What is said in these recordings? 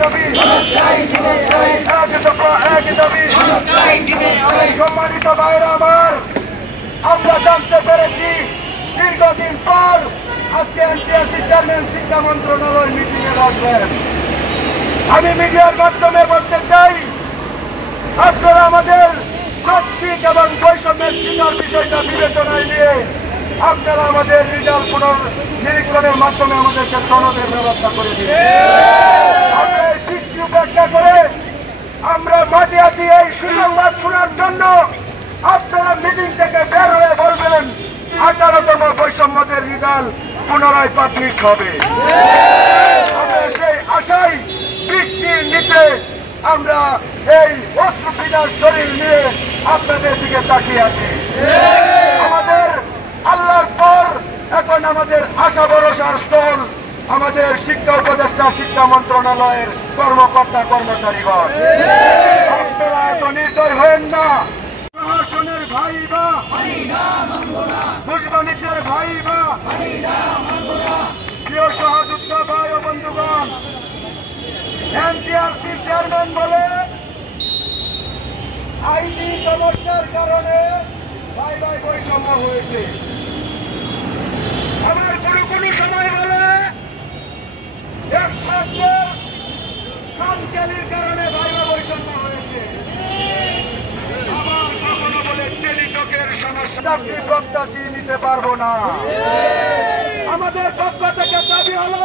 দাবি একই দাবি। সম্মানিত ভাইরা আমার, আমরা জানতে পেরেছি দীর্ঘদিন পর আজকে এনটিআরসি চেয়ারম্যান শিক্ষা মন্ত্রণালয় মিটিং এ বসবেন। আমি মিডিয়ার মাধ্যমে বলতে চাই, আপনারা আমাদের শৈক্ষিক এবং বৈষম্যের শিকার বিষয়টা বিবেচনায় নিয়ে আপনারা আমাদের রেজাল্ট পুনর্নিরীক্ষণের মাধ্যমে আমাদেরকে সনদের ব্যবস্থা করে দিন। আমরা এই দৃষ্টি উপেক্ষা করে আমরা মাঠে আছি এই সুসংবাদ শোনার জন্য। আপনারা মিটিং থেকে বের হয়ে বলবেন 18তম বৈষম্যদের রেজাল্ট পুনরায় পাবলিক হবে। আমরা সেই আশায় বৃষ্টির নিচে আমরা এই অশ্রুভিজার শরীর নিয়ে আপনাদের দিকে তাকিয়ে আছি। আমাদের আল্লাহর পর এখন আমাদের আশা ভরসার স্থল আমাদের শিক্ষা উপদেষ্টা শিক্ষা মন্ত্রণালয়ের কর্মকর্তা কর্মচারীগণ। আপনারা এত নির্দয় হয়েন না। প্রশাসনের ভাই বা দুষ্কৃতীদের ভাই বা প্রিয় সহযোদ্ধা ভাই ও বন্ধুগণ, এনটিআরসি চেয়ারম্যান বলে আইনি সমস্যার কারণে ভাই ভাই বৈষম্য হয়েছে। আবার কোনো সময় বলে কামচালির কারণে ভাই ভাই বৈষম্য হয়েছে। আবার কখনো বলে টেলিটকের সমস্যা, চাকরি প্রত্যাশী নিতে পারবো না। আমাদের পক্ষ থেকে দাবি হলো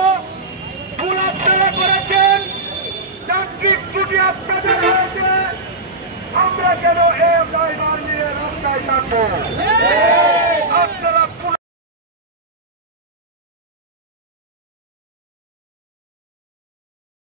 ভুল আপনারা করেছেন, যান্ত্রিক ত্রুটি আপনাদের হয়েছে, আমরা কেন এই ড্রাইভার নিয়ে রাস্তায় থাকবো? আপনারা